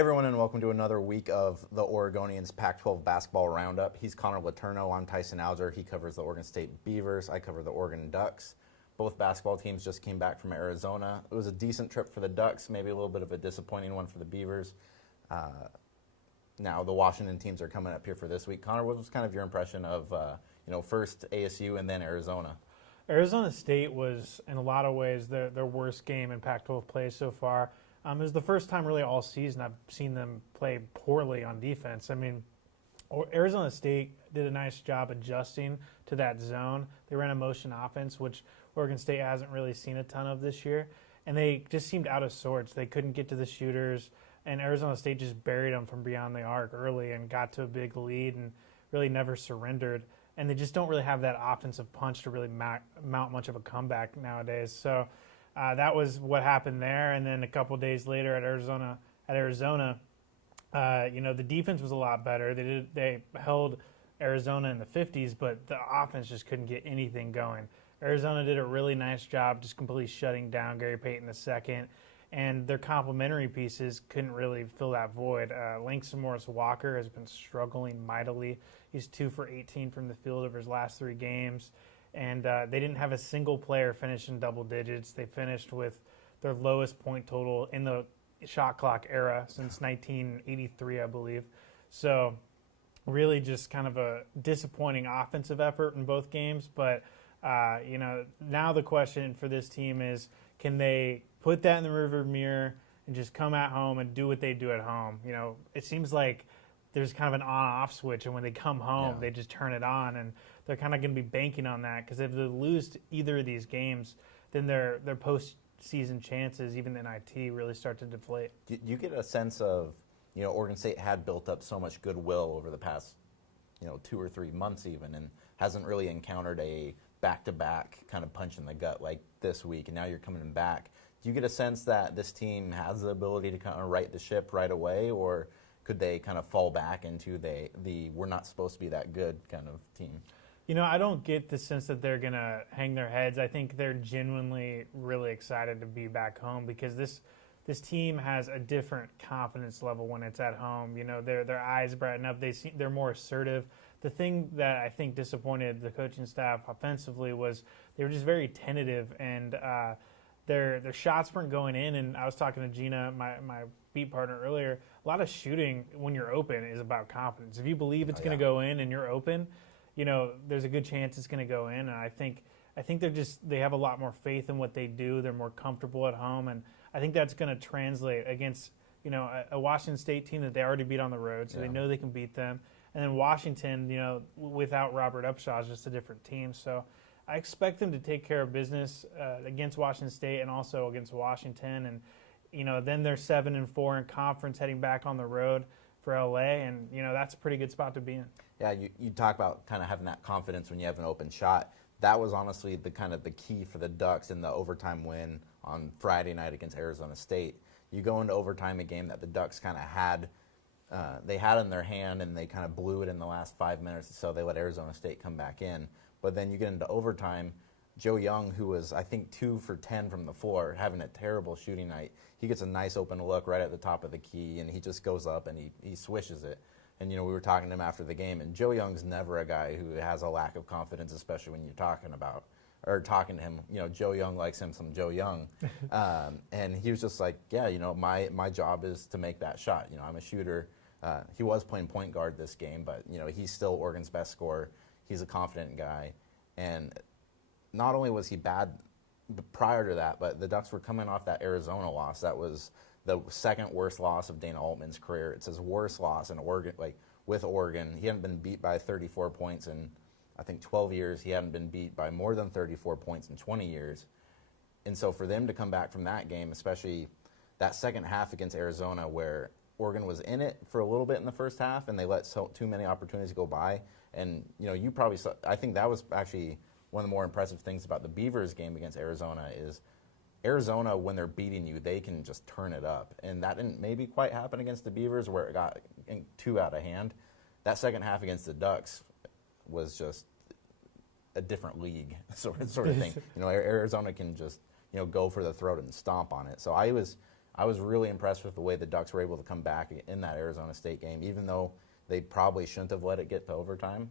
everyone, and welcome to another week of the Oregonians Pac-12 Basketball Roundup. He's Connor Letourneau. I'm Tyson Alger. He covers the Oregon State Beavers. I cover the Oregon Ducks. Both basketball teams just came back from Arizona. It was a decent trip for the Ducks, maybe a little bit of a disappointing one for the Beavers. Now the Washington teams are coming up here for this week. Connor, what was kind of your impression of first ASU and then Arizona? Arizona State was, in a lot of ways, their worst game in Pac-12 play so far. It was the first time really all season I've seen them play poorly on defense. I mean, Arizona State did a nice job adjusting to that zone. They ran a motion offense, which Oregon State hasn't really seen a ton of this year. And they just seemed out of sorts. They couldn't get to the shooters, and Arizona State just buried them from beyond the arc early and got to a big lead and really never surrendered. And they just don't really have that offensive punch to really mount much of a comeback nowadays. So that was what happened there. And then a couple days later at Arizona, the defense was a lot better. They held Arizona in the 50s, but the offense just couldn't get anything going. Arizona did a really nice job just completely shutting down Gary Payton II, and their complementary pieces couldn't really fill that void. Langston Morris-Walker has been struggling mightily. He's 2 for 18 from the field over his last 3 games. And they didn't have a single player finish in double digits. They finished with their lowest point total in the shot clock era since 1983, I believe. So really just kind of a disappointing offensive effort in both games. But, now the question for this team is, can they put that in the rearview mirror and just come at home and do what they do at home? You know, it seems like there's kind of an on-off switch, and when they come home, they just turn it on, and they're kind of going to be banking on that, because if they lose either of these games, then their postseason chances, even in IT, really start to deflate. Do you get a sense of, Oregon State had built up so much goodwill over the past, 2 or 3 months even, and hasn't really encountered a back-to-back kind of punch in the gut like this week, and now you're coming back. Do you get a sense that this team has the ability to kind of right the ship right away, or could they kind of fall back into the we're not supposed to be that good kind of team? I don't get the sense that they're going to hang their heads. I think they're genuinely really excited to be back home, because this team has a different confidence level when it's at home. Their eyes brighten up. They're more assertive. The thing that I think disappointed the coaching staff offensively was they were just very tentative, and their shots weren't going in. And I was talking to Gina, my beat partner, earlier. A lot of shooting when you're open is about confidence. If you believe it's going to go in and you're open, there's a good chance it's going to go in. And I think they have a lot more faith in what they do. They're more comfortable at home, and I think that's going to translate against a Washington State team that they already beat on the road, so they know they can beat them. And then Washington, without Robert Upshaw, is just a different team. So I expect them to take care of business against Washington State and also against Washington. And then they're 7-4 in conference, heading back on the road for LA, and that's a pretty good spot to be in. Yeah, you talk about kind of having that confidence when you have an open shot. That was honestly the key for the Ducks in the overtime win on Friday night against Arizona State. You go into overtime, a game that the Ducks kind of had in their hand, and they kind of blew it in the last 5 minutes, so they let Arizona State come back in. But then you get into overtime, Joe Young, who was, I think, 2 for 10 from the floor, having a terrible shooting night, he gets a nice open look right at the top of the key, and he just goes up and he swishes it. And, we were talking to him after the game, and Joe Young's never a guy who has a lack of confidence, especially when you're talking to him. Joe Young likes him some Joe Young. And he was just like, my job is to make that shot. I'm a shooter. He was playing point guard this game, but, he's still Oregon's best scorer. He's a confident guy. And not only was he bad prior to that, but the Ducks were coming off that Arizona loss. That was the second worst loss of Dana Altman's career. It's his worst loss in Oregon, with Oregon. He hadn't been beat by 34 points in, I think, 12 years. He hadn't been beat by more than 34 points in 20 years. And so for them to come back from that game, especially that second half against Arizona, where Oregon was in it for a little bit in the first half, and they let too many opportunities go by. And, you probably saw, I think that was actually one of the more impressive things about the Beavers game against Arizona is Arizona, when they're beating you, they can just turn it up. And that didn't maybe quite happen against the Beavers, where it got too out of hand. That second half against the Ducks was just a different league sort of thing. Arizona can just, go for the throat and stomp on it. So I was I was really impressed with the way the Ducks were able to come back in that Arizona State game, even though they probably shouldn't have let it get to overtime.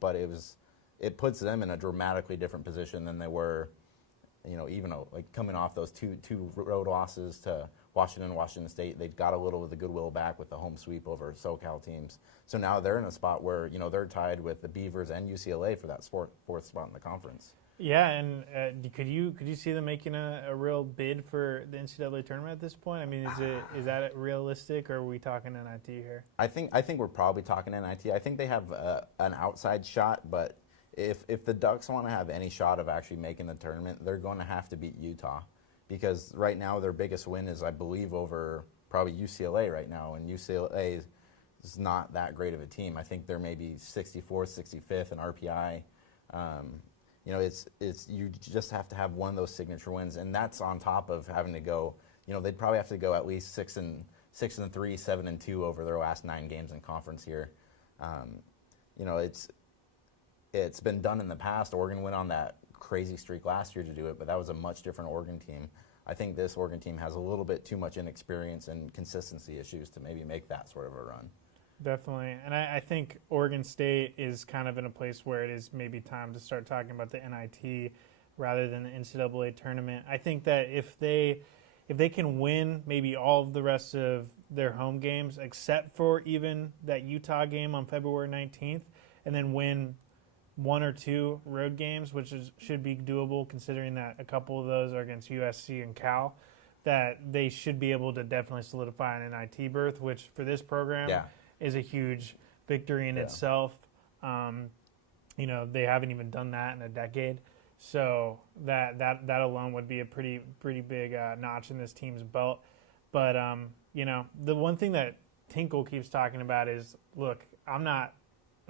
But it puts them in a dramatically different position than they were, even like coming off those two road losses to Washington State. They got a little of the goodwill back with the home sweep over SoCal teams. So now they're in a spot where they're tied with the Beavers and UCLA for that fourth spot in the conference. Yeah, and could you see them making a real bid for the NCAA tournament at this point? I mean, is that realistic, or are we talking NIT here? I think we're probably talking NIT. I think they have an outside shot, but if the Ducks want to have any shot of actually making the tournament, they're going to have to beat Utah, because right now their biggest win is, I believe, over probably UCLA right now, and UCLA is not that great of a team. I think they're maybe 64th, 65th in RPI. You just have to have one of those signature wins, and that's on top of having to go. They'd probably have to go at least 6-3, 7-2 over their last 9 games in conference here. It's been done in the past. Oregon went on that crazy streak last year to do it, but that was a much different Oregon team. I think this Oregon team has a little bit too much inexperience and consistency issues to maybe make that sort of a run. Definitely. And I think Oregon State is kind of in a place where it is maybe time to start talking about the NIT rather than the NCAA tournament. I think that if they can win maybe all of the rest of their home games, except for even that Utah game on February 19th, and then win 1 or 2 road games, which should be doable considering that a couple of those are against USC and Cal, that they should be able to definitely solidify an NIT berth, which for this program is a huge victory in itself. They haven't even done that in a decade. So that alone would be a pretty big notch in this team's belt. But, the one thing that Tinkle keeps talking about is, look, I'm not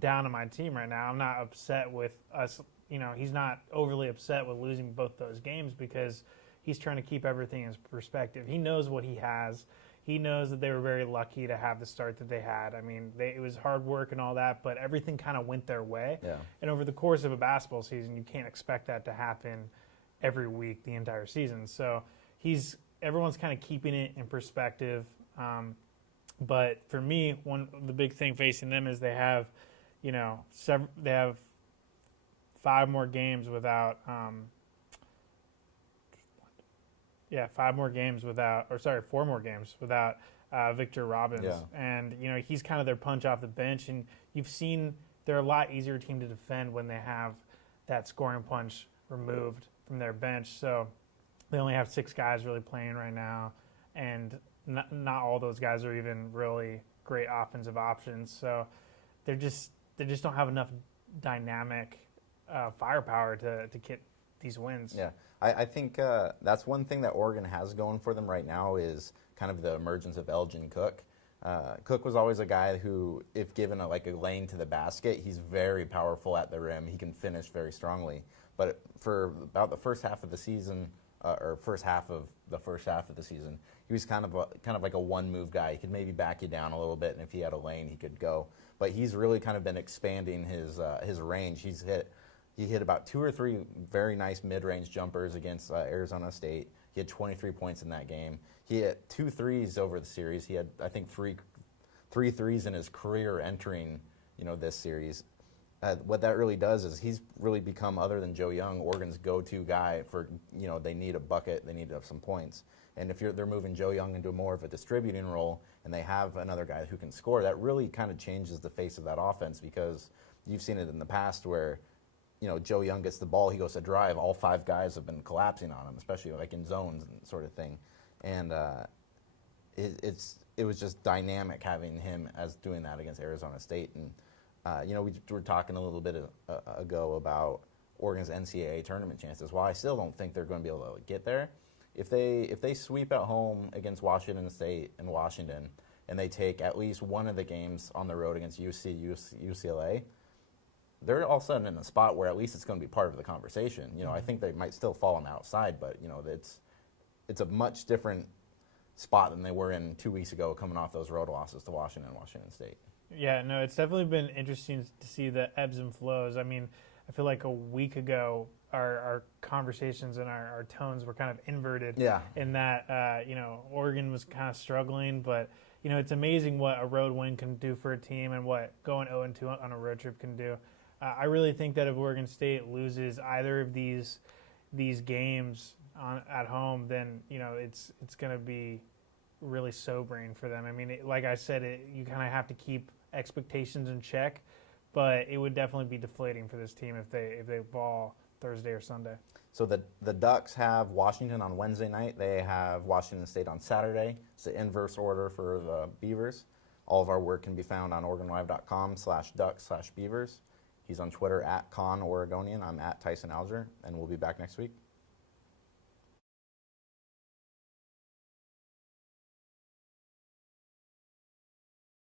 down on my team right now. I'm not upset with us. He's not overly upset with losing both those games because he's trying to keep everything in perspective. He knows what he has. He knows that they were very lucky to have the start that they had. I mean, it was hard work and all that, but everything kind of went their way. Yeah. And over the course of a basketball season, you can't expect that to happen every week the entire season. So everyone's kind of keeping it in perspective. But for me, the big thing facing them is they have, they have 5 more games without. 4 more games without Victor Robbins. Yeah. And, he's kind of their punch off the bench. And you've seen they're a lot easier team to defend when they have that scoring punch removed from their bench. So they only have 6 guys really playing right now. And not all those guys are even really great offensive options. So they just don't have enough dynamic firepower to get these wins. Yeah. I think that's one thing that Oregon has going for them right now is kind of the emergence of Elgin Cook. Cook was always a guy who, if given a lane to the basket, he's very powerful at the rim. He can finish very strongly. But for about the first half of the season, he was kind of like a one-move guy. He could maybe back you down a little bit, and if he had a lane, he could go. But he's really kind of been expanding his range. He hit about 2 or 3 very nice mid-range jumpers against Arizona State. He had 23 points in that game. He hit 2 threes over the series. He had, I think, three threes in his career entering, this series. What that really does is he's really become, other than Joe Young, Oregon's go-to guy for, they need a bucket, they need some points. And if they're moving Joe Young into more of a distributing role and they have another guy who can score, that really kind of changes the face of that offense, because you've seen it in the past where Joe Young gets the ball, he goes to drive, all 5 guys have been collapsing on him, especially like in zones and sort of thing. And it was just dynamic having him as doing that against Arizona State. And, we were talking a little bit ago about Oregon's NCAA tournament chances. While I still don't think they're going to be able to get there, if they sweep at home against Washington State and Washington, and they take at least one of the games on the road against UCLA, they're all of a sudden in a spot where at least it's going to be part of the conversation. I think they might still fall on the outside, but it's a much different spot than they were in 2 weeks ago, coming off those road losses to Washington and Washington State. Yeah, no, it's definitely been interesting to see the ebbs and flows. I mean, I feel like a week ago, our conversations and our tones were kind of inverted. Yeah. In that, Oregon was kind of struggling, but it's amazing what a road win can do for a team and what going 0-2 on a road trip can do. I really think that if Oregon State loses either of these games at home, then it's going to be really sobering for them. I mean, like I said, you kind of have to keep expectations in check, but it would definitely be deflating for this team if they ball Thursday or Sunday. So the Ducks have Washington on Wednesday night. They have Washington State on Saturday. It's the inverse order for the Beavers. All of our work can be found on OregonLive.com/Ducks/Beavers. He's on Twitter @ConOregonian. I'm @TysonAlger, and we'll be back next week.